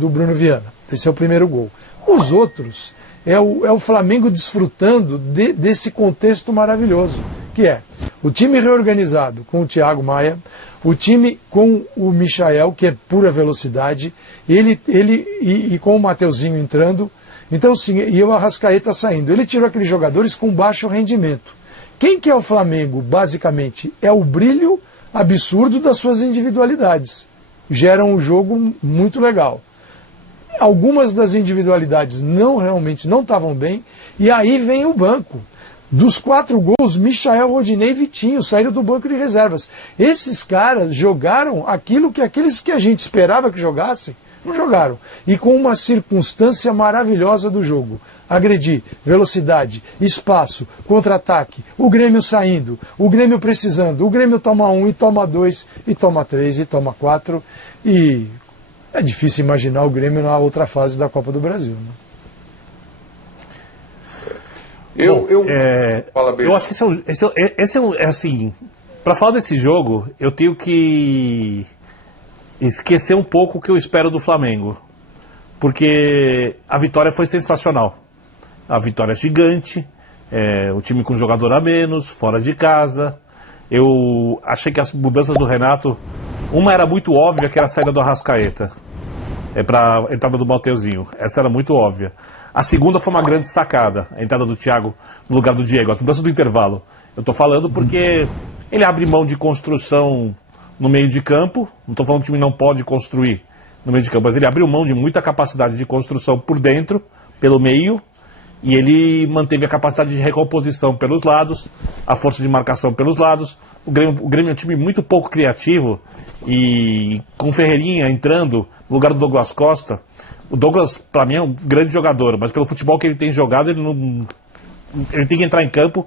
do Bruno Viana. Esse é o primeiro gol. Os outros é o Flamengo desfrutando desse contexto maravilhoso, que é o time reorganizado com o Thiago Maia, o time com o Michael, que é pura velocidade, e com o Mateuzinho entrando. Então, sim, e o Arrascaeta saindo. Ele tirou aqueles jogadores com baixo rendimento. Quem que é o Flamengo, basicamente? É o brilho absurdo das suas individualidades. Geram um jogo muito legal. Algumas das individualidades realmente não estavam bem, e aí vem o banco. Dos 4 gols, Michael, Rodinei e Vitinho saíram do banco de reservas. Esses caras jogaram aquilo que aqueles que a gente esperava que jogassem, não jogaram. E com uma circunstância maravilhosa do jogo. Agredir, velocidade, espaço, contra-ataque, o Grêmio saindo, o Grêmio precisando, o Grêmio toma 1 e toma 2, e toma 3 e toma 4, e é difícil imaginar o Grêmio na outra fase da Copa do Brasil, né? Eu acho que esse é assim, para falar desse jogo, eu tenho que esquecer um pouco o que eu espero do Flamengo, porque a vitória foi sensacional. A vitória é gigante, o time com um jogador a menos, fora de casa. Eu achei que as mudanças do Renato, uma era muito óbvia, que era a saída do Arrascaeta para a entrada do Mateuzinho. Essa era muito óbvia. A segunda foi uma grande sacada, a entrada do Thiago no lugar do Diego, as mudanças do intervalo. Eu estou falando porque ele abre mão de construção no meio de campo. Não estou falando que o time não pode construir no meio de campo, mas ele abriu mão de muita capacidade de construção por dentro, pelo meio, e ele manteve a capacidade de recomposição pelos lados, a força de marcação pelos lados. O Grêmio é um time muito pouco criativo, e com o Ferreirinha entrando no lugar do Douglas Costa. O Douglas, para mim, é um grande jogador, mas pelo futebol que ele tem jogado, ele tem que entrar em campo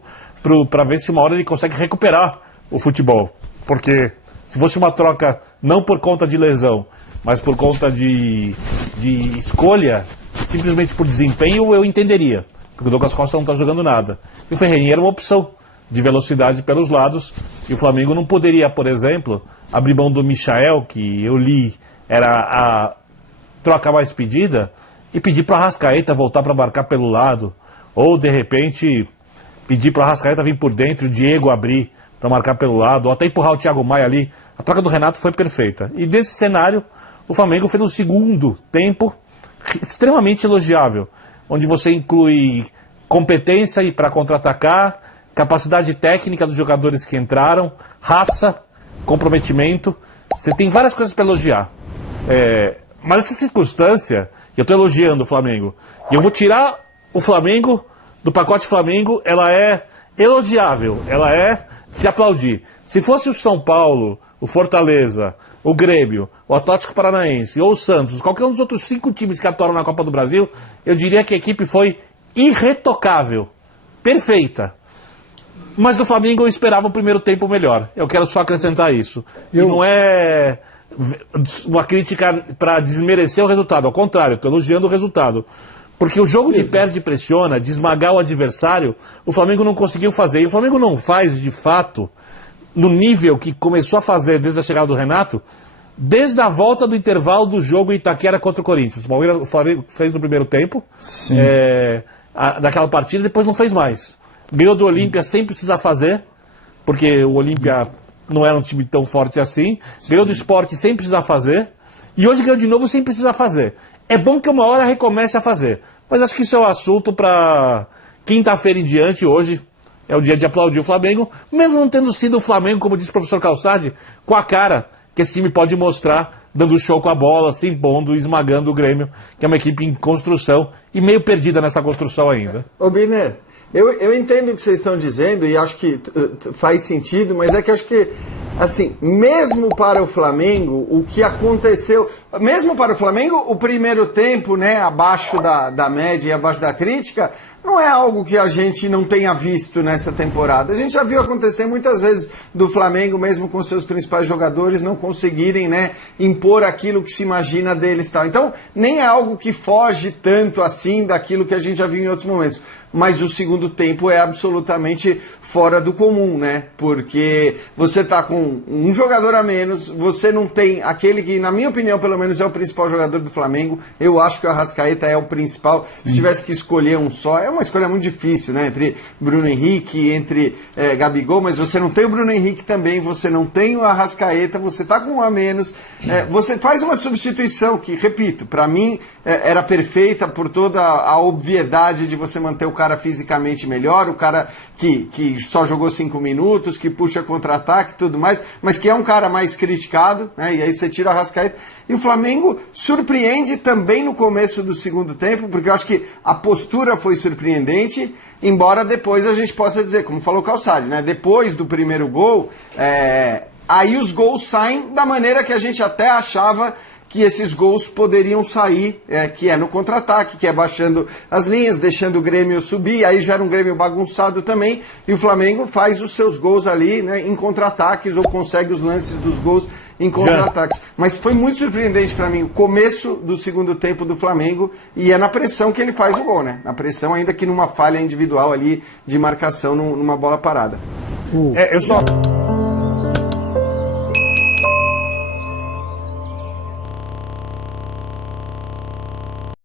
para ver se uma hora ele consegue recuperar o futebol. Porque se fosse uma troca não por conta de lesão, mas por conta de escolha, simplesmente por desempenho, eu entenderia. Porque o Douglas Costa não está jogando nada. E o Ferreirinha era uma opção de velocidade pelos lados, e o Flamengo não poderia, por exemplo, abrir mão do Michael, que eu li era a troca mais pedida, e pedir para o Arrascaeta voltar para marcar pelo lado, ou de repente pedir para o Arrascaeta vir por dentro e o Diego abrir para marcar pelo lado, ou até empurrar o Thiago Maia ali. A troca do Renato foi perfeita. E desse cenário, o Flamengo fez um segundo tempo extremamente elogiável, onde você inclui competência para contra-atacar, capacidade técnica dos jogadores que entraram, raça, comprometimento. Você tem várias coisas para elogiar. Mas essa circunstância, eu estou elogiando o Flamengo, e eu vou tirar o Flamengo do pacote Flamengo, ela é elogiável, ela é se aplaudir. Se fosse o São Paulo, o Fortaleza, o Grêmio, o Atlético Paranaense ou o Santos, qualquer um dos outros 5 times que atuaram na Copa do Brasil, eu diria que a equipe foi irretocável, perfeita. Mas do Flamengo eu esperava o primeiro tempo melhor. Eu quero só acrescentar isso. E não é uma crítica para desmerecer o resultado, ao contrário, estou elogiando o resultado. Porque o jogo de perde e pressiona, de esmagar o adversário, o Flamengo não conseguiu fazer. E o Flamengo não faz, de fato, no nível que começou a fazer desde a chegada do Renato, desde a volta do intervalo do jogo em Itaquera contra o Corinthians. O Flamengo fez no primeiro tempo, daquela partida, depois não fez mais. Ganhou do Olímpia sem precisar fazer, porque o Olímpia não era um time tão forte assim. Ganhou do Sport sem precisar fazer. E hoje ganhou de novo sem precisar fazer. É bom que uma hora recomece a fazer. Mas acho que isso é um assunto para quinta-feira em diante. Hoje é o dia de aplaudir o Flamengo, mesmo não tendo sido o Flamengo, como disse o professor Calçade, com a cara que esse time pode mostrar, dando show com a bola, se impondo, esmagando o Grêmio, que é uma equipe em construção e meio perdida nessa construção ainda. Ô Biner, eu entendo o que vocês estão dizendo e acho que faz sentido, mas é que acho que, assim, mesmo para o Flamengo, o que aconteceu... Mesmo para o Flamengo, o primeiro tempo, né, abaixo da média e abaixo da crítica, não é algo que a gente não tenha visto nessa temporada. A gente já viu acontecer muitas vezes do Flamengo, mesmo com seus principais jogadores, não conseguirem, né, impor aquilo que se imagina deles. Tal. Então, nem é algo que foge tanto assim daquilo que a gente já viu em outros momentos. Mas o segundo tempo é absolutamente fora do comum, né? Porque você tá com um jogador a menos, você não tem aquele que, na minha opinião, pelo menos, menos é o principal jogador do Flamengo. Eu acho que o Arrascaeta é o principal. Sim. Se tivesse que escolher um só, é uma escolha muito difícil, né? Entre Bruno Henrique, entre Gabigol, mas você não tem o Bruno Henrique também, você não tem o Arrascaeta, você tá com um a menos. Você faz uma substituição que, repito, para mim era perfeita por toda a obviedade de você manter o cara fisicamente melhor, o cara que só jogou 5 minutos, que puxa contra-ataque e tudo mais, mas que é um cara mais criticado, né? E aí você tira o Arrascaeta. E o Flamengo surpreende também no começo do segundo tempo, porque eu acho que a postura foi surpreendente, embora depois a gente possa dizer, como falou o Calçade, né? Depois do primeiro gol, aí os gols saem da maneira que a gente até achava que esses gols poderiam sair, que é no contra-ataque, que é baixando as linhas, deixando o Grêmio subir, aí já era um Grêmio bagunçado também, e o Flamengo faz os seus gols ali, né, em contra-ataques, ou consegue os lances dos gols em contra-ataques. Mas foi muito surpreendente para mim o começo do segundo tempo do Flamengo, e é na pressão que ele faz o gol, né? Na pressão, ainda que numa falha individual ali de marcação numa bola parada. Eu só...